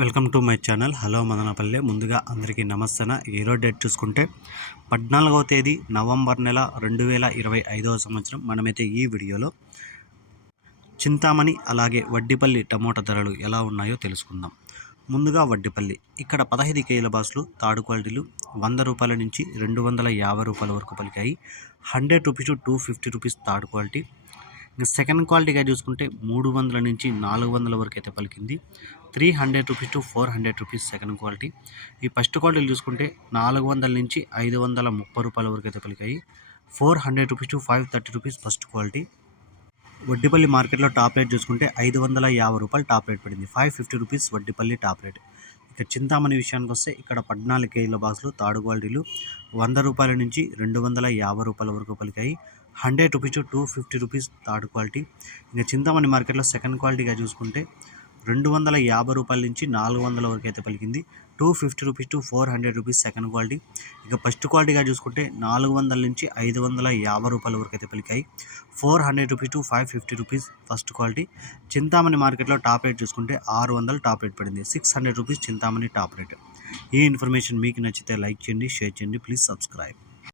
Welcome to my channel. Hello Madanapalle. ముందుగా అందరికీ నమస్తన? ఈరోజు డేట్ చూసుకుంటే పద్నాలుగవ తేదీ నవంబర్ నెల రెండు వేల ఇరవై ఐదవ సంవత్సరం. మనమైతే ఈ వీడియోలో చింతామణి అలాగే వడ్డిపల్లి టమోటా ధరలు ఎలా ఉన్నాయో తెలుసుకుందాం. ముందుగా వడ్డిపల్లి. ఇక్కడ పదహైదు కేజీల బాసులు తాడు క్వాలిటీలు వంద రూపాయల నుంచి రెండు వందల యాభై రూపాయల వరకు పలికాయి. Hundred rupees to two fifty rupees third quality. ఇంకా సెకండ్ క్వాలిటీగా చూసుకుంటే మూడు వందల నుంచి నాలుగు వందల వరకు అయితే పలికింది. Three hundred rupees to four hundred rupees second quality. ఈ ఫస్ట్ క్వాలిటీలు చూసుకుంటే నాలుగు వందల నుంచి ఐదు వందల ముప్పై రూపాయల వరకు అయితే పలికాయి. Four hundred rupees to five thirty rupees first quality. Vaddipalli మార్కెట్లో టాప్ రేట్ చూసుకుంటే ఐదు వందల యాభై రూపాయలు టాప్ రేట్ పడింది. Five fifty rupees Vaddipalli top rate. ఇక చింతామణి విషయానికి వస్తే ఇక్కడ పద్నాలుగు కేజీల బాక్సులు థర్డ్ క్వాలిటీలు వంద రూపాయల నుంచి రెండు వందల యాభై రూపాయల వరకు పలికాయి. Hundred rupees two fifty rupees third quality. ఇంకా చింతామణి మార్కెట్లో సెకండ్ క్వాలిటీగా చూసుకుంటే రెండు వందల యాభై రూపాయల నుంచి నాలుగు వందల వరకు అయితే పలికింది. Two fifty rupees to four hundred rupees second quality. ఇక ఫస్ట్ క్వాలిటీగా చూసుకుంటే నాలుగు వందల నుంచి ఐదు వందల యాభై రూపాయల వరకు అయితే పలికాయి. Four hundred rupees to five fifty rupees first quality. Chintamani మార్కెట్లో టాప్ రేట్ చూసుకుంటే ఆరు వందల టాప్ రేట్ పడింది. Six hundred rupees Chintamani top rate. ఈ ఇన్ఫర్మేషన్ మీకు నచ్చితే లైక్ చేయండి షేర్ చేయండి. Please subscribe.